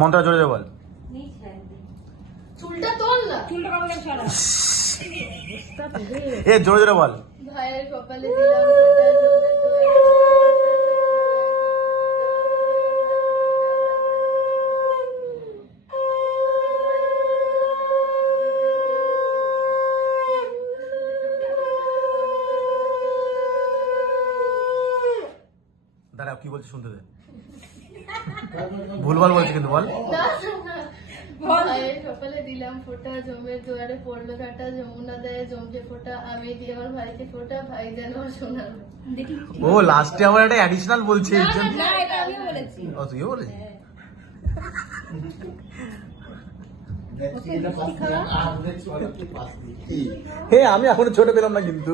মন্ত্র জোরে জোরে বল। চুলটা তোল না। চুলটা কবে ছড়া এ জোরে জোরে বল। ভাইয়ের কপালে দিলাম ফোঁটা জমের দাঁড়া কি বলছিস শুনতে দে। ভুলভাল বলছি কিন্তু বল। ভাইয়ের কপালে দিলাম ফোঁটা জমের দুয়ারে পড়লো কাটা যমুনা দেয় জমকে ফোঁটা আমি দিয়ে আমার ভাইকে ফোঁটা ভাই যেন শোনাল। ও লাস্টে আবার একটা অ্যাডিশনাল বলছে। না এটা আমিও বলেছি। ও তুইও বলিস? হে আমি এখনো ছোট পেলাম না কিন্তু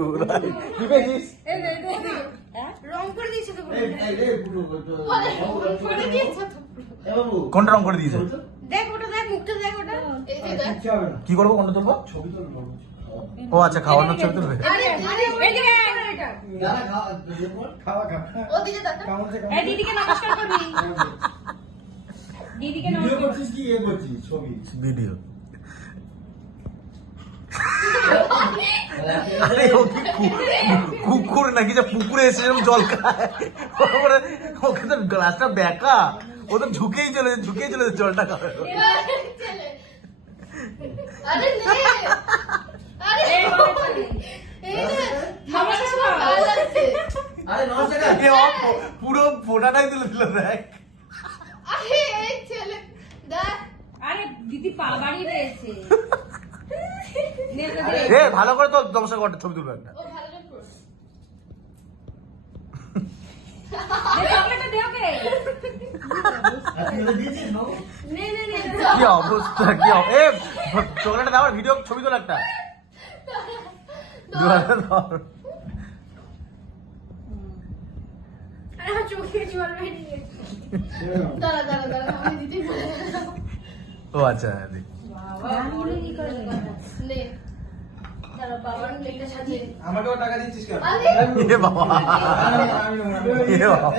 কি পেয়েছিস? রং করে দিয়েছে তো কোনটা রং করে দিয়েছে? দেখ ওটা দেখ মুখটা দেখ ওটা এই যে দেখ। কি করবো কোনটা তুলবো? ও আচ্ছা খাওয়ানোর ছবি তুলবে। ওদিকে তাকা। এই দিদিকে নমস্কার করবি দিদিকে নমস্কার ভিডিও কুকুর নাকি যে পুকুরে এসে যেরকম জল খায় ওকে তো গ্লাসটা বেঁকা ও তো ঝুঁকেই চলেছে জলটা খাবে। ছেলে। আরে নে। আরে এই বাবা এই নে। আমার সব ভালো লাগছে। এ পুরো ফোটাটাই তুলে দিল দেখ। আরে এই ছেলে দেখ। আরে দিদি পা বাড়িয়ে রয়েছে এ ভালো করে তো নমস্কার করতে ছবি তুলবে একটা। ও ভালো করে করো। চকলেটটা দে ওকে নে নে নে। কি অবস্থা কি এ চকলেটটা দাও ভিডিও ছবি তোলা একটা। ধর। আরে আমার চোখে জল বেরিয়ে দাঁড়া দাঁড়া দাঁড়া আমি দিদি বলে ও আচ্ছা দেখ। নে। দাঁড়া বাবার প্লেটে সাজিয়ে। আমাকেও টাকা দিচ্ছিস কেন? আরে এ বাবা এ বাবা